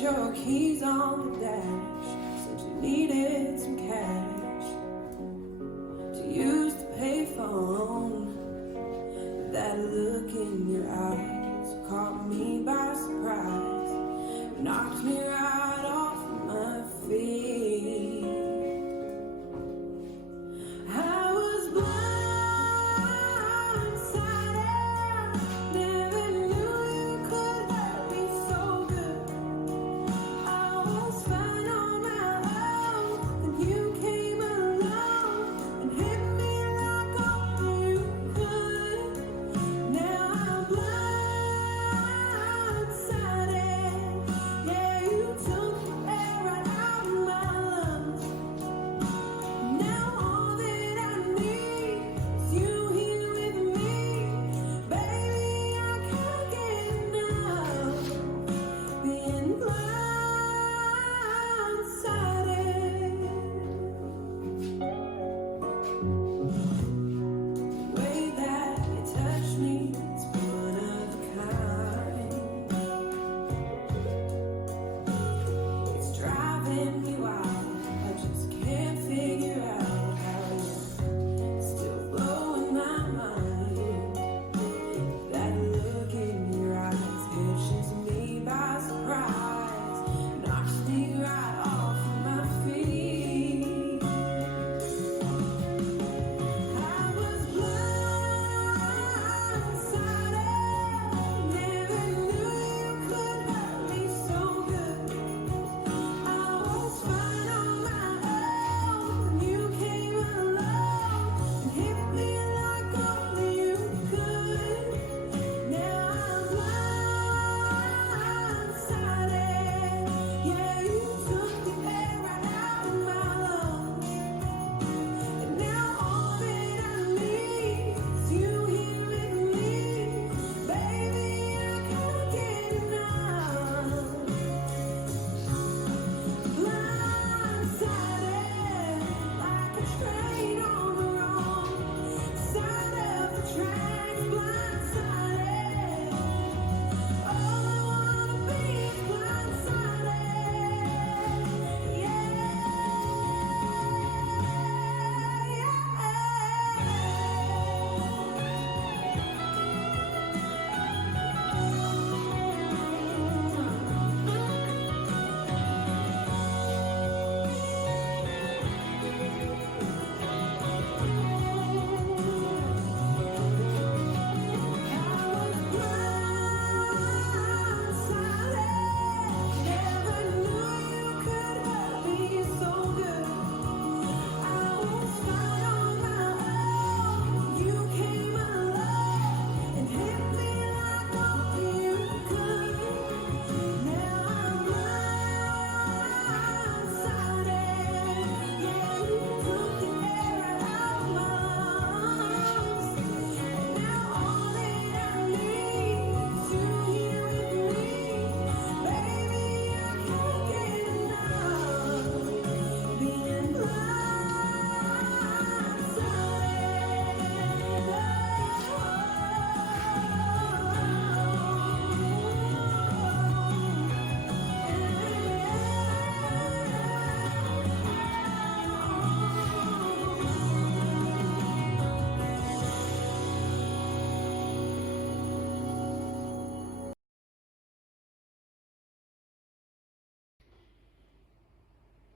your keys on the dash. Said you needed some cash to use the payphone. That look in your eyes caught me by surprise, knocked me right off my feet. I was blindsided, never knew you could hurt me so good. I was fine on my own, then you came along and hit me like only you could. Now I'm blindsided, yeah, you took the air right out of my lungs. Now all that I need is you here with me, baby. I can't get enough being blindsided. The way that you touch me is one of a kind. It's driving me wild. I just can't figure out how you're still blowing my mind. That look in your eyes catches me by surprise, knocks me right off my feet. I was blindsided, never knew you could hurt me so good. I was fine on my own, and you came along and hit me like only you could. Now I'm blindsided, yeah, you took the air right out of my lungs. And now all that I need is you here with me, baby. I can't get enough. Blindsided, like a train on the wrong side of the tracks. Blindsided, all I wanna be is blindsided. Yeah,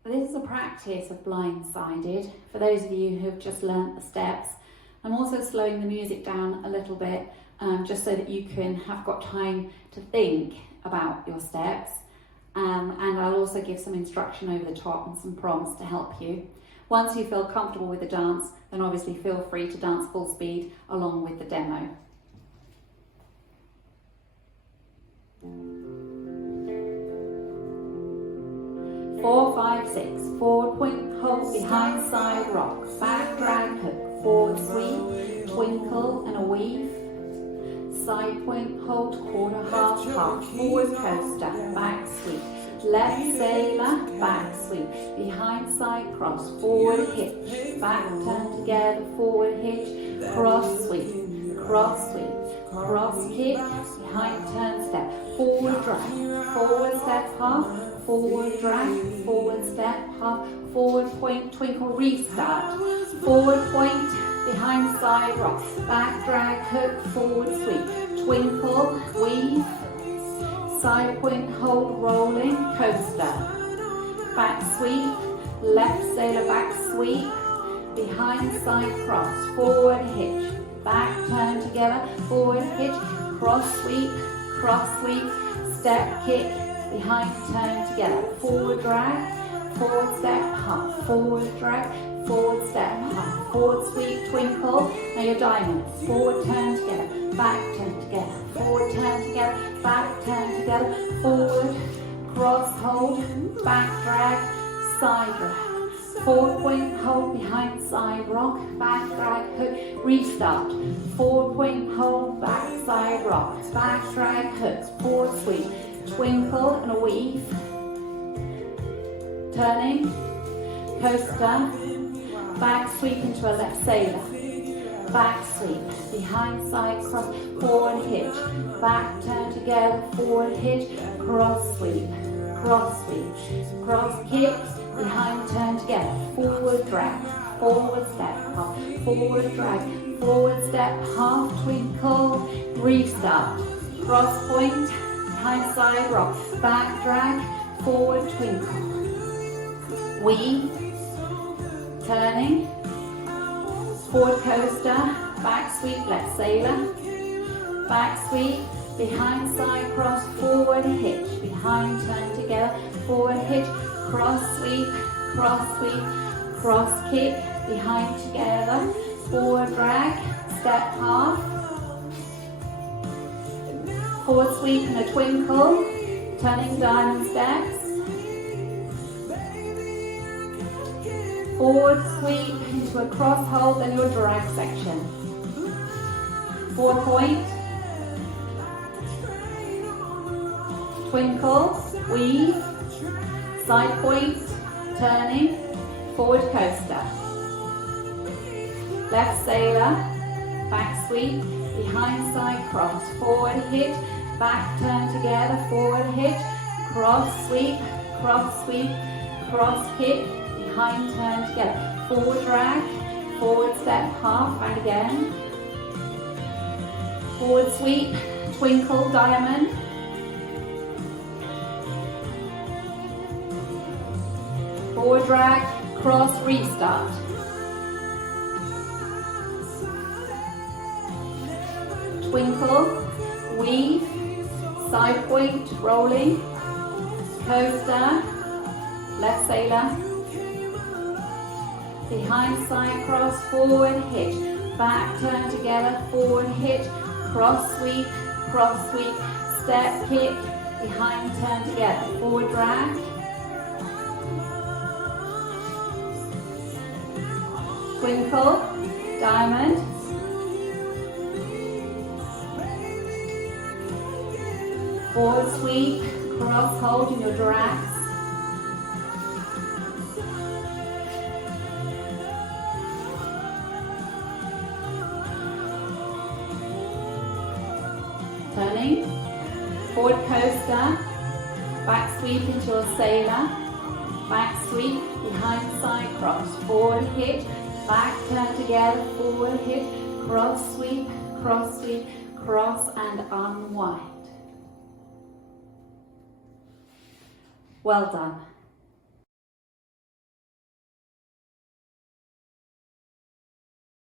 This is a practice of Blindsided. For those of you who have just learnt the steps, I'm also slowing the music down a little bit, just so that you can have got time to think about your steps. And I'll also give some instruction over the top and some prompts to help you. Once you feel comfortable with the dance, then obviously feel free to dance full speed along with the demo. 4, 5, 6, forward point, hold, behind side rock, back drag hook, forward sweep, twinkle and a weave, side point, hold, quarter, half, half, forward coaster, back sweep, left sailor, back sweep, behind side cross, forward hitch, back turn together, forward hitch, cross sweep, cross kick, behind turn step, forward drag, forward step half, forward drag, forward step half, forward point, twinkle, restart, forward point, behind side rock, back drag, hook, forward sweep, twinkle, weave, side point, hold, rolling, coaster, back sweep, left sailor, back sweep, behind side cross, forward hitch, back turn together, forward hitch, cross sweep, step kick, behind turn together, forward drag, forward step half, forward drag, forward step half, forward sweep, twinkle, now your diamonds, forward turn together, back turn together, forward turn together, back turn together, forward, cross hold, back drag, side drag, forward point hold, behind side rock, back drag, hook, restart, forward point hold, back side rock, back drag, hooks, forward sweep, twinkle and a weave, turning, coaster, back sweep into a left sailor, back sweep, behind side cross, forward hitch, back turn together, forward hitch, cross sweep, cross kick, behind turn together, forward drag, forward step half, forward drag, forward step half, twinkle, restart, cross point, behind side rock, back drag, forward twinkle, weave, turning, forward coaster, back sweep, left sailor, back sweep, behind side cross, forward hitch, behind turn together, forward hitch, cross sweep, cross kick, behind together, forward drag, step half, forward sweep and a twinkle, turning diamond steps, forward sweep into a cross hold, then your drag section, forward point, twinkle, weave, side point, turning, forward coaster, left sailor, back sweep, behind side cross, forward hitch, back turn together, forward hitch, cross sweep, cross kick, behind turn together, forward drag, forward step half, and again, forward sweep, twinkle, diamond, forward drag, cross, restart. Twinkle, weave, side point, rolling, coaster, left sailor, behind side cross, forward hitch, back turn together, forward hitch, cross sweep, step kick, behind turn together, forward drag, twinkle, diamond, forward sweep, cross hold in your drags, turning, forward coaster, back sweep into your sailor, back sweep, behind side cross, forward hitch, back turn together, forward hitch, cross sweep, cross and unwind. Well done.